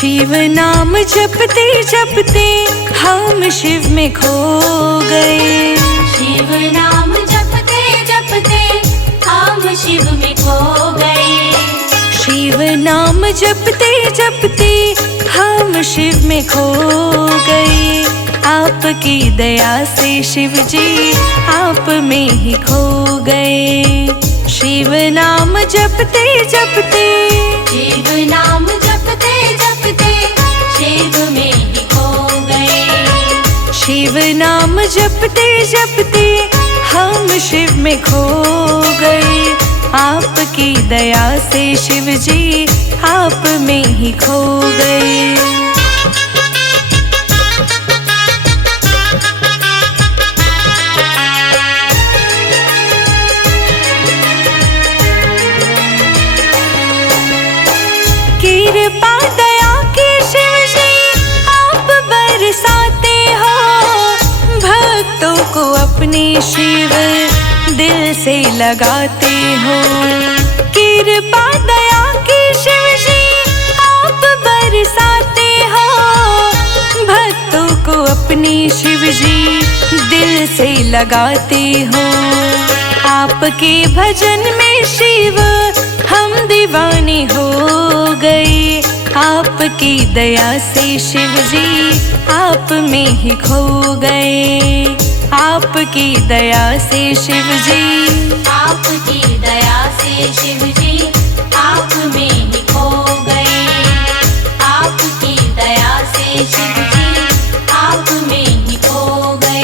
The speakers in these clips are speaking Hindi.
शिव नाम जपते जपते हम शिव में खो गए। शिव नाम जपते जपते हम शिव में खो गए। शिव नाम जपते जपते हम शिव में खो गए। आपकी दया से शिव जी आप में ही खो गए। शिव नाम जपते जपते, शिव नाम जपते जपते शिव में ही खो गए। शिव नाम जपते जपते हम शिव में खो गए। आपकी दया से शिव जी आप में ही खो गए। कृपा दया के शिव जी आप बरसाते हो। भक्तों को अपने शिव दिल से लगाते हो। कृपा दया के शिव जी आप बरसाते हो। भक्तों को अपने शिव जी दिल से लगाते हो। आपके भजन में शिव हम दीवाने हो गए। आपकी दया से शिव जी आप में ही खो गए। आपकी दया से शिव जी, आपकी दया से शिव जी आप में ही खो गए। आपकी दया से शिव जी आप में ही खो गए।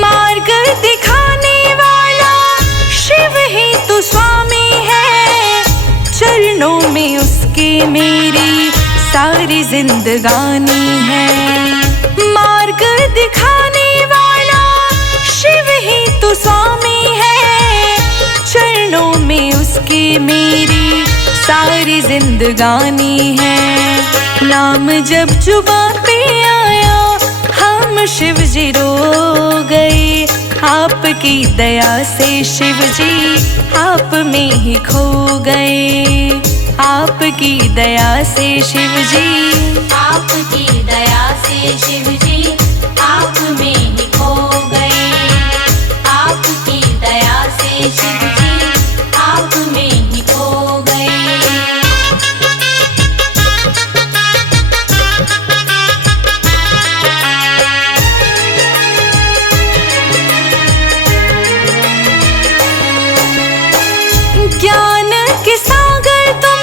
मार्ग दिखाने वाला शिव ही तो स्वामी है। चरणों में उसके मेरी सारी जिंदगानी है। मार्ग दिखाने वाला शिव ही तो स्वामी है। चरणों में उसके मेरी सारी जिंदगानी है। नाम जब जुबां पे आया हम शिव जी रो गए। आपकी दया से शिव जी आप में ही खो गए। आपकी दया से शिव जी, आपकी दया से शिव जी आप में ही खो गए। आपकी दया से शिव जी आप में ही खो गए। ज्ञान के सागर तुम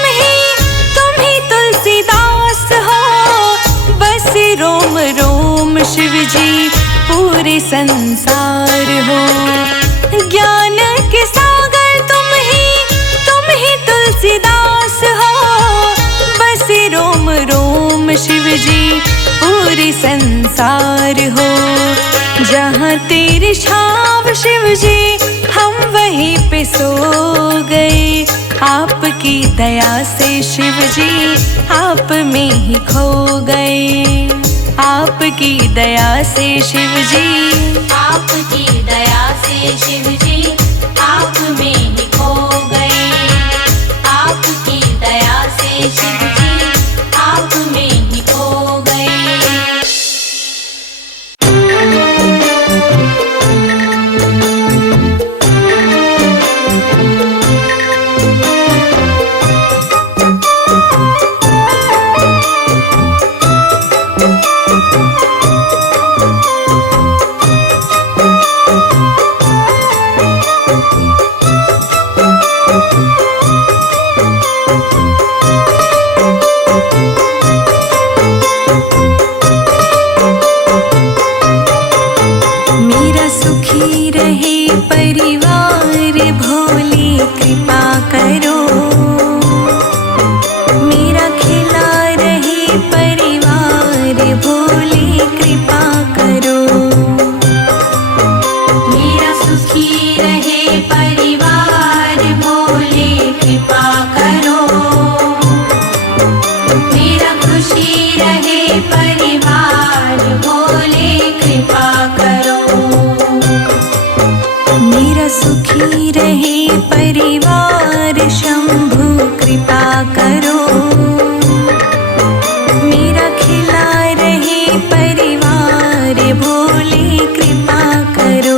ही तुलसीदास हो। बस रोम रोम शिव जी पूरे संसार हो। ज्ञान के सागर तुम ही तुलसीदास हो। बस रोम रोम शिव जी पूरे संसार हो। जहाँ तेरी छाव शिव जी हम वहीं पे सो गए। आपकी दया से शिव जी आप में ही खो गए। आपकी दया से शिव जी, आपकी दया से शिव जी आप में ही खो गए। आपकी दया से शिव जी आप में ही खो गए। मेरा सुखी रहे परिवार भोले कृपा करो। मेरा खिला रहे परिवार भोले कृपा करो। मेरा सुखी रहे परिवार भोले कृपा मेरा सुखी रहे परिवार, शंभु कृपा करो। मेरा खिला रहे परिवार, भोले कृपा करो।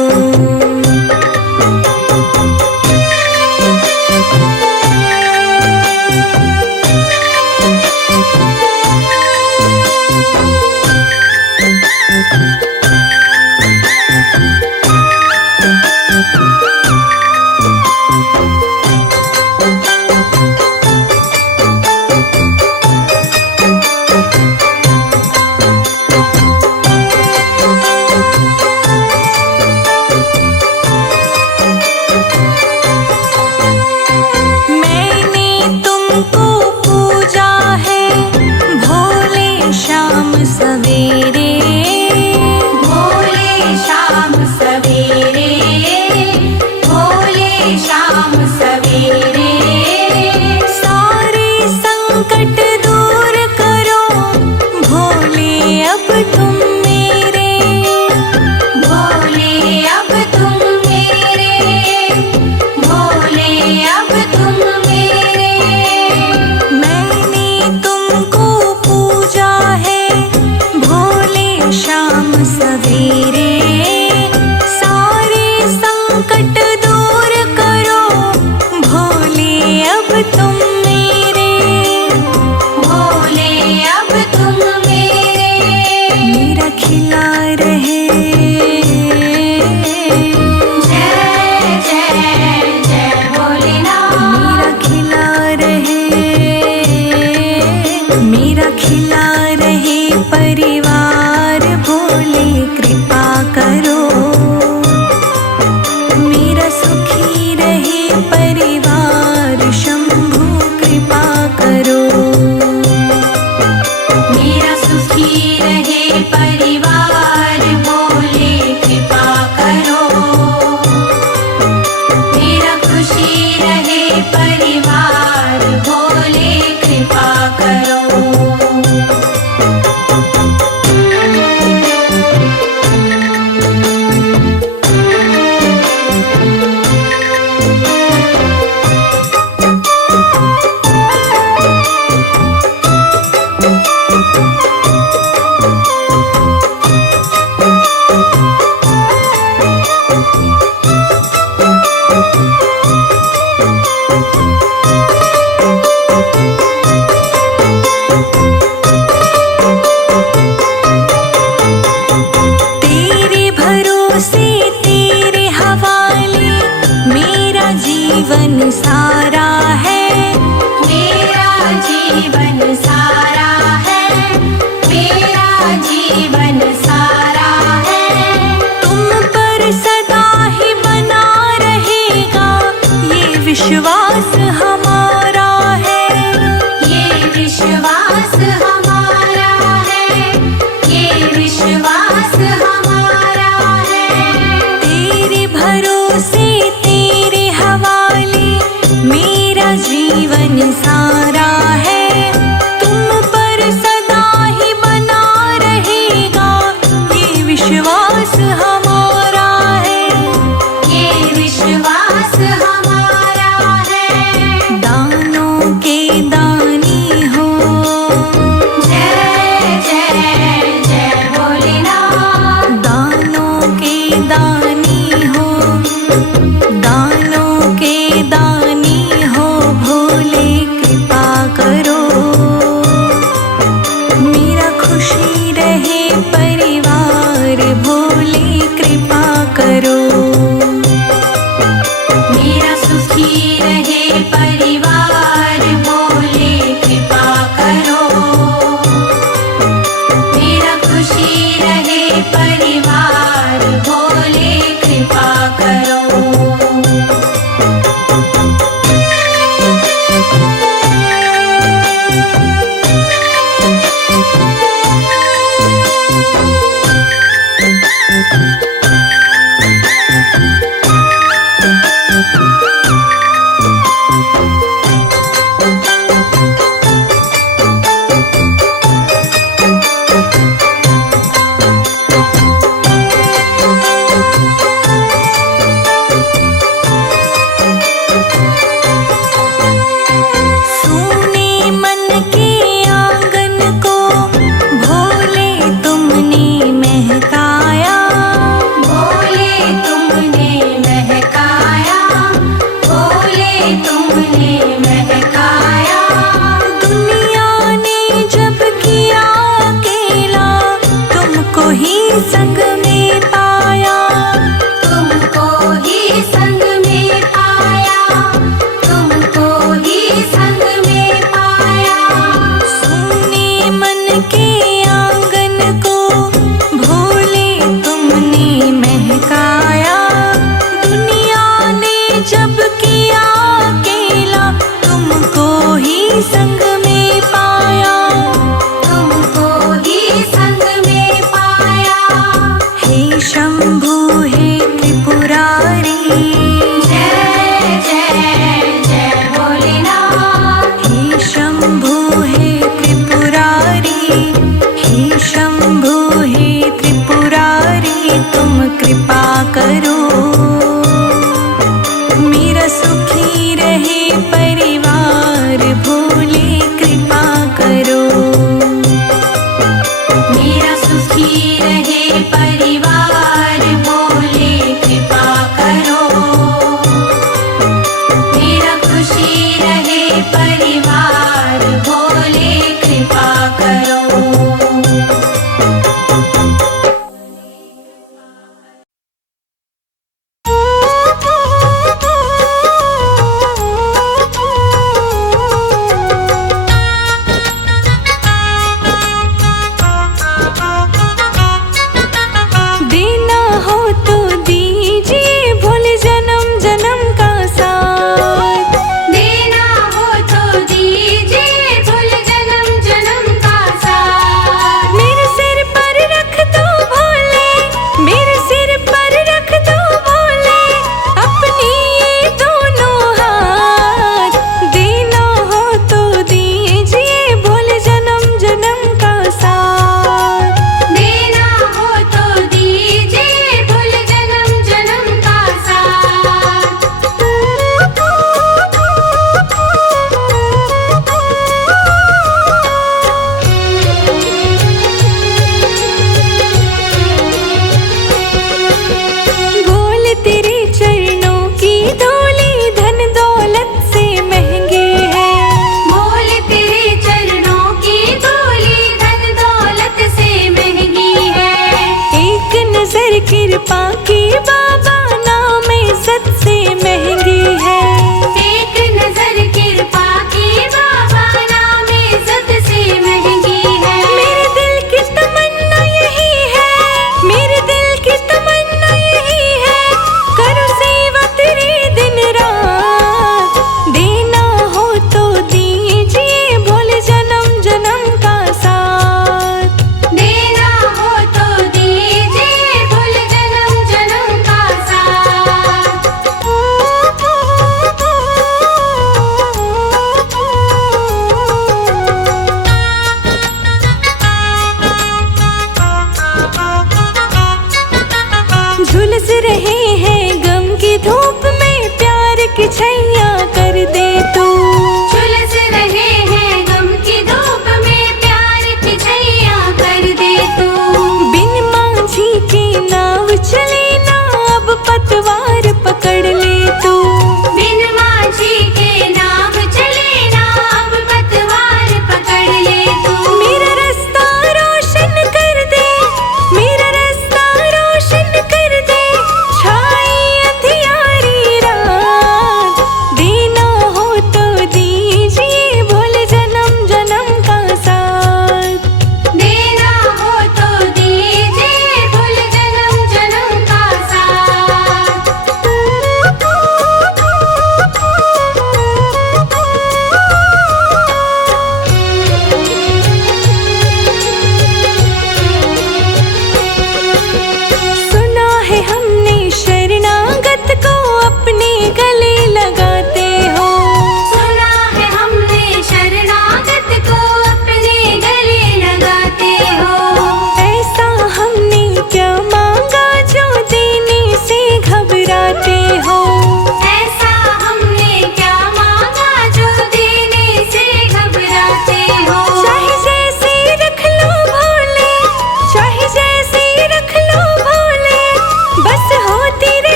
सवेरे भोले शाम सवेरे, भोले शाम सवेरे। सारे संकट दूर करो भोले अब तुम मेरे, भोले अब तुम मेरे, भोले अब तुम मेरे। मैंने तुमको पूजा है शाम सवेरे, सारे संकट दूर करो भोले अब तुम मेरे, भोले अब तुम मेरे। मेरा खिला रहे जय जय जय भोलेनाथ। मेरा खिला रहे, मेरा खिला रहे परिवार, भोले कृपा करो। मेरा सुखी रहे परिवार, शंभु कृपा करो। मेरा सुखी रहे परिवार, भोले कृपा करो। मेरा खुशी रहे परिवार, भोले कृपा करो। जीवन सारा है, मेरा जीवन सारा है, मेरा जीवन सारा है। तुम पर सदा ही बना रहेगा ये विश्वास हमारा है, ये विश्वास हमारा है, ये विश्वास हमारा है। तेरे भरोसे तेरे हवाले मेरा जीवन सारा है। तुम पर सदा ही बना रहेगा ये विश्वास हमारा है, ये विश्वास हमारा है। जय जय जय भोलेनाथ। हे शंभु हे त्रिपुरारी, हे शंभु हे त्रिपुरारी, तुम कृपा करो मेरा सुखी रहे परिवार, भोले कृपा करो मेरा सुखी रहे परिवार, भोले कृपा करो।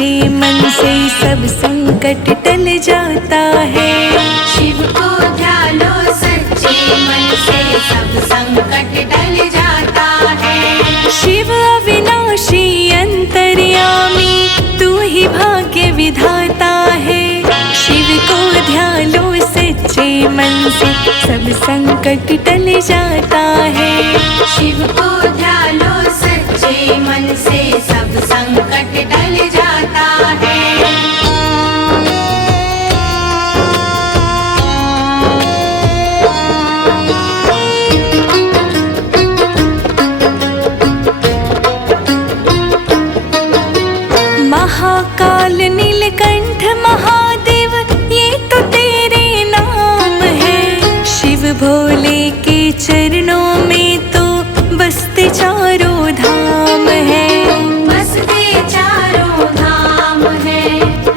सच्चे मन से सब संकट टल जाता है। शिव को ध्यान लो सच्चे मन से सब संकट टल जाता है। शिव अविनाशी अंतर्यामी तू ही भाग्य विधाता है। शिव को ध्यान लो सच्चे मन से सब संकट टल जाता है। शिव को ध्यान लो सच्चे मन से सब संकट टल जाता है। महाकाल नीलकंठ महादेव ये तो तेरे नाम है। शिव भोले के चरणों में तो बसते चारों धाम है। बसते चारों धाम है,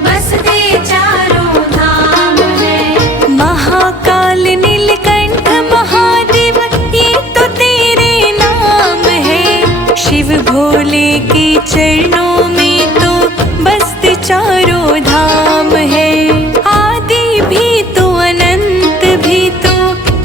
बसते चारों धाम है। महाकाल नीलकंठ महादेव ये तो तेरे नाम है। शिव भोले के चरणों में तो बसते चारों धाम है। आदि भी तो अनंत भी तो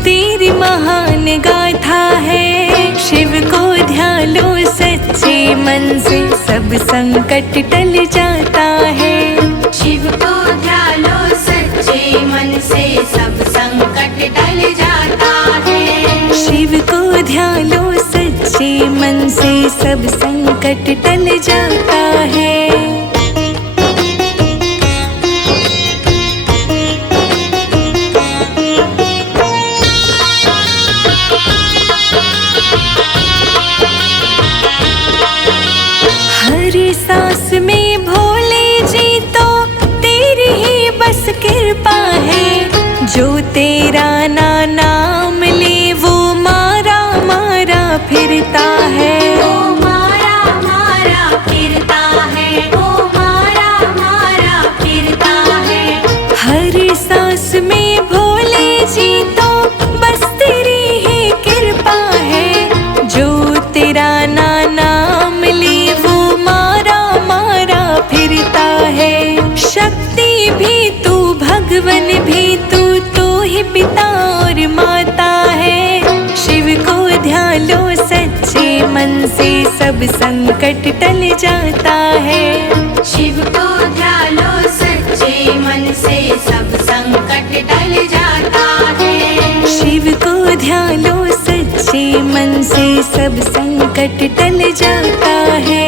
तेरी महान गाथा है। शिव को ध्यान लो सच्चे मन से सब संकट टल जाता है। शिव को ध्यान लो सच्चे मन से सब संकट टल जाता है। शिव को ध्यान लो सच्चे मन से सब संकट टल जाता है। सांस में भोले जी तो तेरी ही बस कृपा है। जो तेरा नाम ले वो मारा मारा फिरता है। वो मारा मारा फिरता है, वो मारा मारा फिरता है। हर सांस में भोले जी तो बस तेरी ही कृपा है। जो तेरा नाम ले वो फिरता है। शक्ति भी तू भगवन भी तू ही पिता और माता है। शिव को ध्यान लो सच्चे मन से सब संकट टल जाता है। शिव को ध्यान लो सच्चे मन से सब संकट टल जाता है। शिव को ध्यान लो सच्चे मन से सब संकट टल जाता है।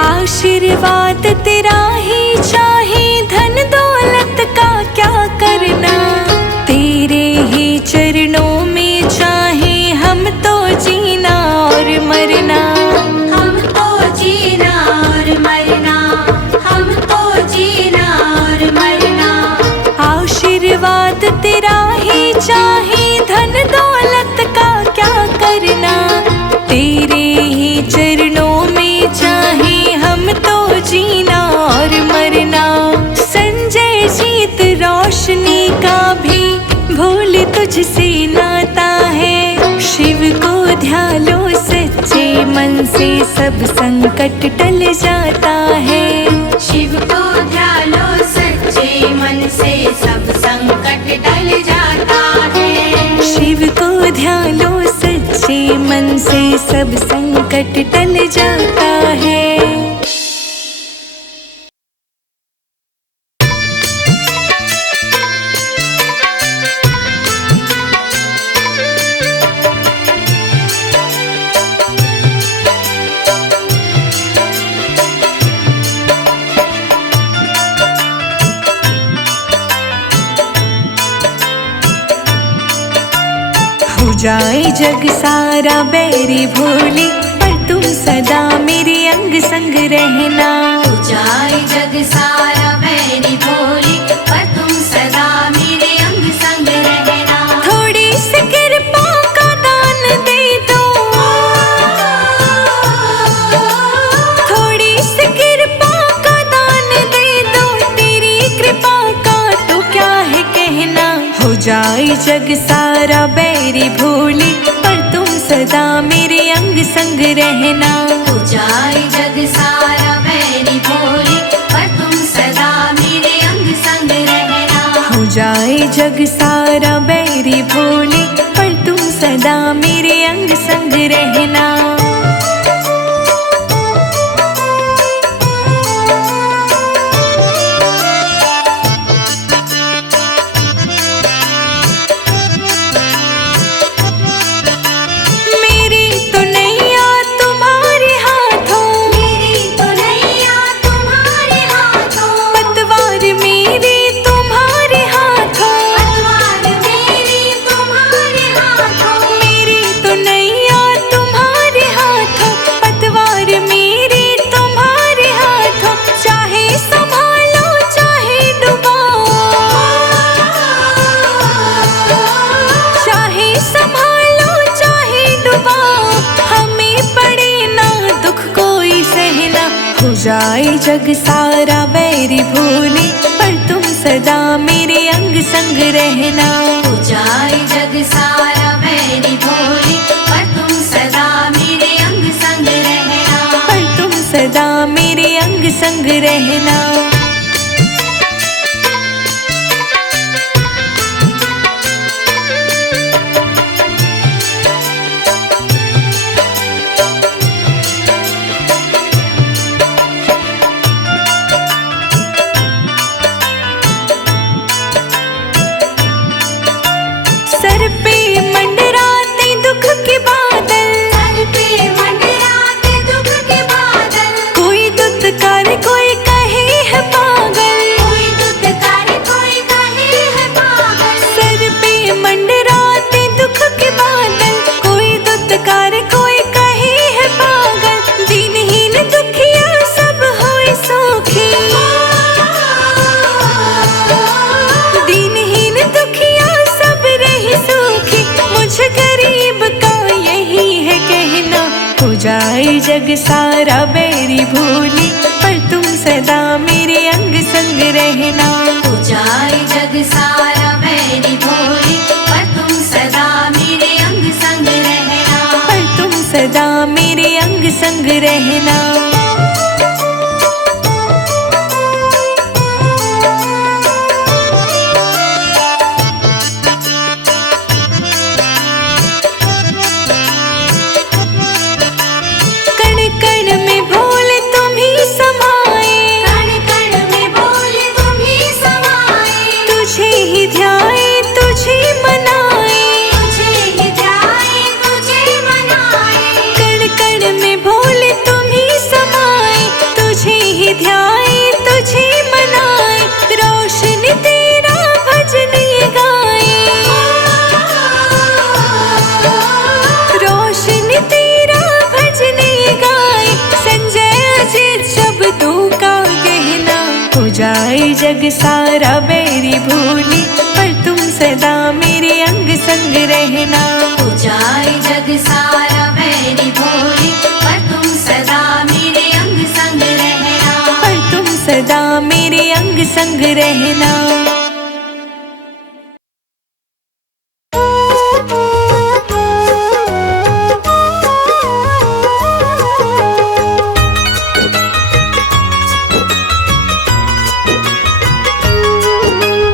आशीर्वाद तेरा ही चाहे धन दौलत का क्या करना। तेरे ही चरणों में चाहे हम तो जीना और मरना। हम तो जीना और मरना, हम तो जीना और मरना। आशीर्वाद तेरा ही चाहे धन दौलत का क्या करना। तेरे ही चरणों में चाहे हम तो जीना और मरना। संजय जीत रोशनी का भी भोले तुझसे नाता है। शिव को ध्यान लो सच्चे मन से सब संकट टल जाता है। शिव को ध्यान लो सच्चे मन से सब संकट टल जाता है। शिव को ध्यान लो सच्चे मन से सब संकट टल जाता है। जाए जग सारा बैरी भोले पर तुम सदा मेरे अंग संग रहना। जाए जग सारा बैरी भोले पर तुम सदा मेरे अंग संग रहना। थोड़ी सी कृपा का दान दे दो। थोड़ी सी कृपा का दान दे दो। तेरी कृपा जाए जग सारा बैरी भूली, पर तुम सदा मेरे अंग संग रहना। हो जाए जग सारा बैरी भोली, पर तुम सदा मेरे अंग संग रहना। हो जाए जग सारा बैरी भूली, पर तुम सदा मेरे अंग संग रहना। हो जाए जग सारा बैरी भूली, पर तुम सदा मेरे अंग संग रहना। हो जाए जग सारा बैरी भोली, पर तुम सदा मेरे अंग संग रहना। पर तुम सदा मेरे अंग संग रहना। सर पे मंडराते दुख के बादल, सर पे मंडराते दुख के बादल। कोई दुत्कार कोई कहे है पागल, कोई दुत्कार कोई कहे है पागल। सर पे मंडराते दुख के बादल, कोई दुत्कार कोई कहे है पागल। दीनहीन दुखिया सब होए सुखी, दीनहीन दुखिया सब रहे सुखी। मुझ गरीब का यही है कहना, हो जाए जग सारा बैरी भूली, पर तुम सदा मेरे अंग संग रहना। हो जाए जग सारा बैरी भोली, पर तुम सदा मेरे अंग संग रहना। पर तुम सदा मेरे अंग संग रहना। कण कण में भोले तुम ही समाए, कण कण में भोले तुम ही समाए। तुझे ही ध्याए तुझे मनाए, तुझे ही ध्याए तुझे मनाए। कण कण में भोले तुम ही समाए, तुझे ही ध्याए तुझे मनाए। रोशन तेरा भजन ये गाए, रोशन तेरा भजन ये गाए। संजय अजित शब्दों का कहना, हो जाए जग सारा बैरी भूली, पर तुम सदा मेरे अंग संग रहना। हो जाए जग सारा बैरी भोली, पर तुम सदा मेरे अंग संग रहना। पर तुम सदा मेरे अंग संग रहना।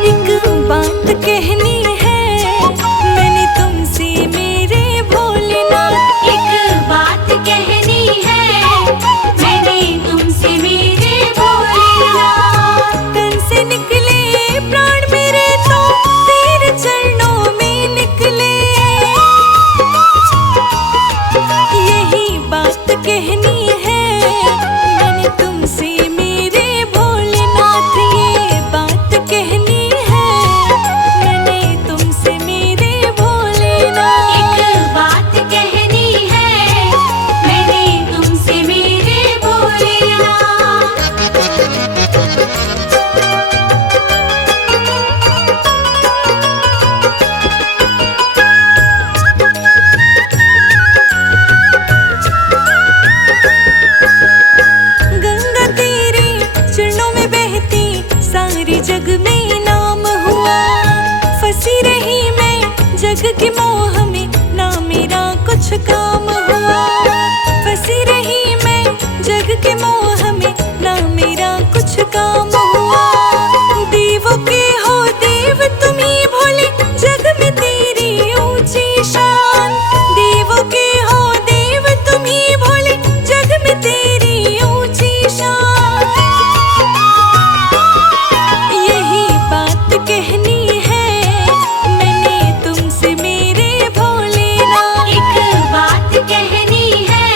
एक बात कहनी है मैंने तुमसे मेरे भोलेनाथ, एक बात कहनी है मैंने तुमसे मेरे भोलेनाथ। तन से निकले प्राण मेरे तो तेरे चरणों में निकले। यही बात कहनी है मैंने तुमसे मेरे भोलेनाथ, ये बात कहनी है मैंने तुमसे मेरे भोलेनाथ। एक बात कहनी है मैंने तुमसे मेरे भोलेनाथ। गंगा तेरे चरणों में बहती सारी जग में नाम हुआ। फंसी रही मैं जग के मोह में, ना मेरा कुछ काम हुआ। फंसी रही मैं जग के मोह में, ना मेरा कुछ काम हुआ। देवों के हो देव तुम ही भोले, जग में तेरी ऊंची शान। देवों के हो देव तुम ही भोले, जग में तेरी ऊंची शान। यही बात कहनी है मैंने तुमसे मेरे भोलेनाथ। एक बात कहनी है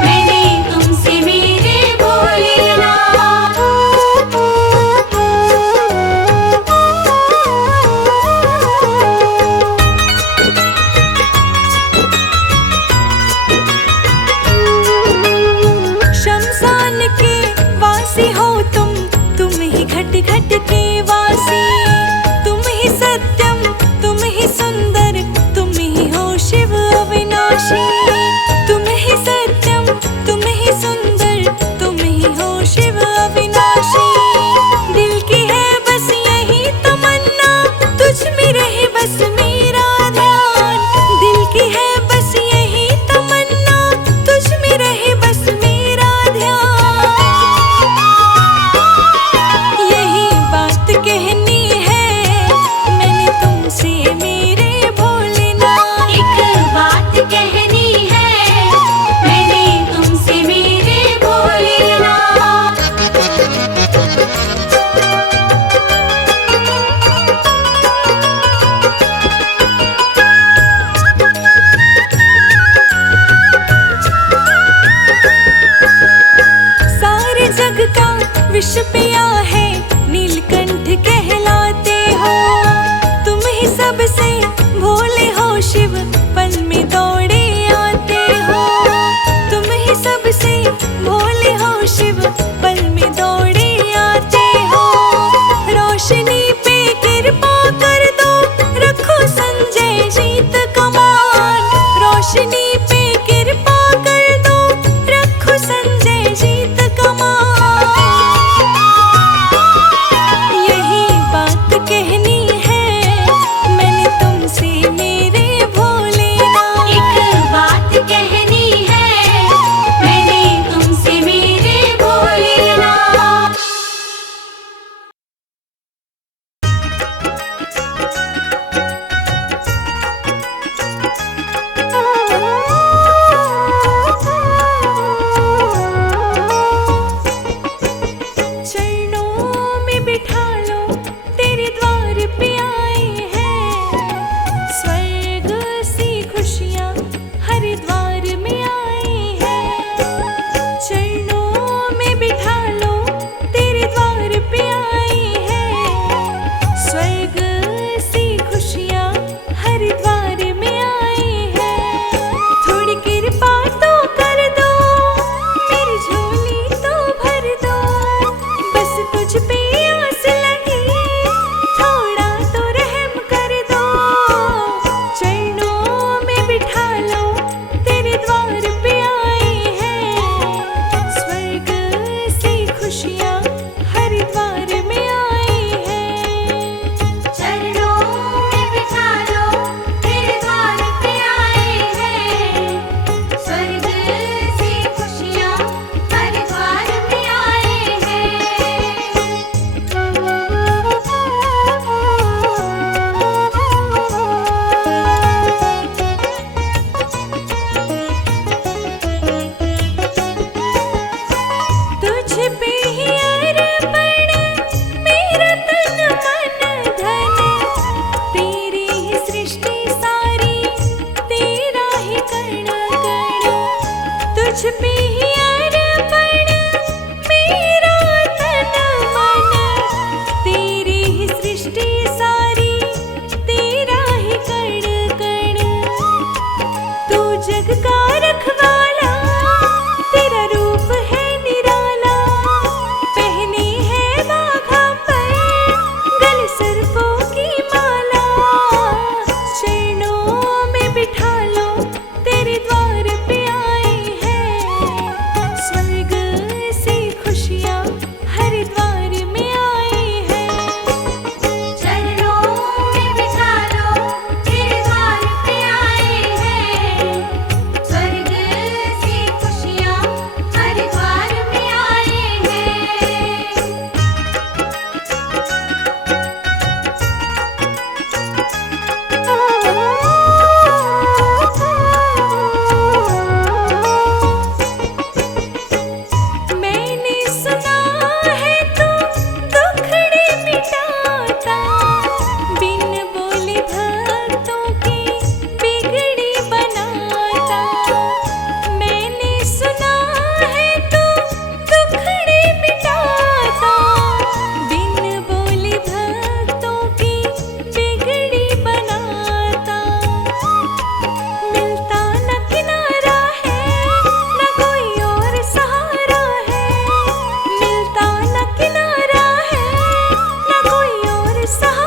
मैंने तुमसे मेरे भोलेनाथ। शमशान के वासी हो तुम ही घट घट के वासी। तुम ही सत्यम, तुम ही सुंदर, तुम ही हो शिव अविनाशी। तुम ही सत्यम, तुम ही सुंदर, तुम ही हो शिव अविनाशी। दिल की है बस यही तमन्ना, तुझ में रहे बस मेरा ध्यान। दिल की है बस यही तमन्ना, तुझ में रहे बस मेरा ध्यान। यही बात कहनी है मैंने तुमसे मेरे भोलेनाथ। एक बात कहनी है मैंने तुमसे मेरे भोलेनाथ। सारे जग का विष पिया है नीलकंठ कहलाते हो। तुम ही सबसे भोले हो शिव, पल में दौड़े आते हो। तुम ही सबसे भोले हो शिव, पल में दौड़े आते हो। रोशनी पे कृपा कर दो, रखो संजय जीत कमान। रोशनी पे कृपा कर दो, रखो संजय जीत कमान। यही बात कहनी है मैंने तुमसे मेरे भोले। सहारा